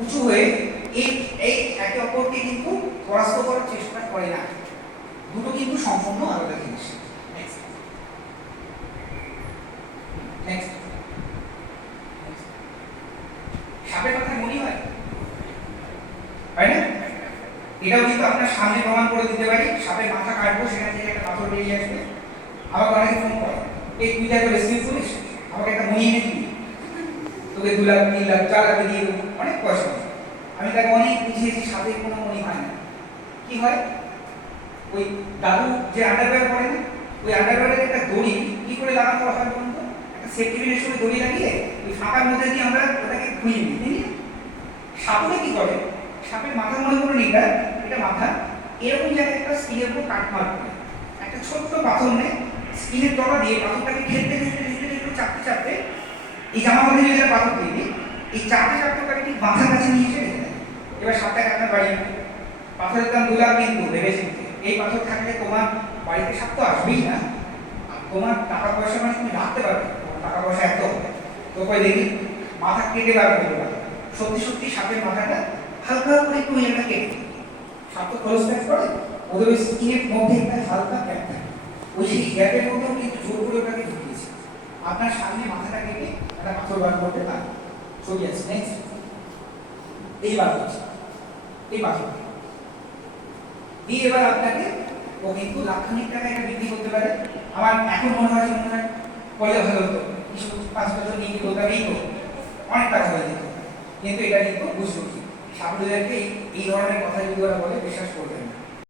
উঁচু হয়ে এই এই একে অপরকে কিন্তু পরাস্ত করার চেষ্টা করে না। দুটো কিন্তু সম্পূর্ণ আলাদা জিনিস। নেক্সট নেক্সট সাপের কথা মনে হয় না? এটাও কিন্তু আপনার সামনে প্রমাণ করে দিতে পারি। সাপের মাথা কাটবো, সেখান থেকে একটা পাথর বেরিয়ে আসবে। আমাকে অনেকে ফোন করে, এই তুই যাকে রেস্কিউ করিস, আমাকে একটা মনি এনে দিবি, তোকে 2 লাখ 3 লাখ 4 লাখ দিয়ে দেবো, অনেক পয়সা। আমি তাকে অনেক বুঝিয়েছি সাপের কোনো মনি হয় না। কি হয়, ওই দাদু যে আন্ডারওয়্যার পরে না, ওই আন্ডারওয়্যারের একটা দড়ি কি করে লাগানো হয় বলুন তো? একটা সেফটি পিনের সঙ্গে দড়ি লাগিয়ে ওই ফাঁকার মধ্যে দিয়ে আমরা ওটাকে ঘুরিয়ে নিই, তাই না? সাপে কি করে, সাপের মাথা মনে করুন এটা মাথা, এরকম জায়গায় একটা স্কিনের উপর কাট মার করে একটা ছোট্ট পাথর নেয়, স্কিনের তলা দিয়ে পাথরটাকে খেলতে খেলতে খেলতে খেলতে চাপতে চাপতে এই জামার মধ্যে যদি একটা পাথর দিয়ে দিই, এই চাপতে চাপতে ওটাকে ঠিক মাথার কাছে নিয়ে এসে রেখে দেয়। এবার সাপটাকে আপনার বাড়ি পাথরের দাম 2 লাখ কিন্তু ভেবেছেন, এই পাথর থাকলে তোমার বাড়িতে সাপ তো আসবেই না, আর তোমার টাকা পয়সা মানে তুমি রাখতে পারবে, তোমার টাকা পয়সা এত তো কই দেখি মাথা কেটে বার করতে পারবে। সত্যি সত্যি সাপের মাথাটা হালকা করে একটু এলাকা কেটে, সাপ তো ক্লোজ প্যাক করে, ওদের ওই স্কিনের মধ্যে একটা হালকা গ্যাপ থাকে, ওই সেই গ্যাপের মধ্যেও কিন্তু জোর করে ওটাকে ঢুকিয়েছে। আপনার সামনে মাথাটা কেটে একটা পাথর বার করতে পারে। ছবি আছে নেক্সট, এই পাথর, এই পাথর দিয়ে এবার আপনাকে ও কিন্তু লাখখানিক টাকা এটা বিক্রি করতে পারে। আমার এখন মনে হয় করলে ভালো হতো, কিছু 5 বছর নিয়ে কি বলতে এই তো অনেক টাকা হয়ে যেত, কিন্তু এটা কিন্তু বুঝতে সাপুদেরকে এই ধরনের কথা যদি ওরা বলে বিশ্বাস করবে।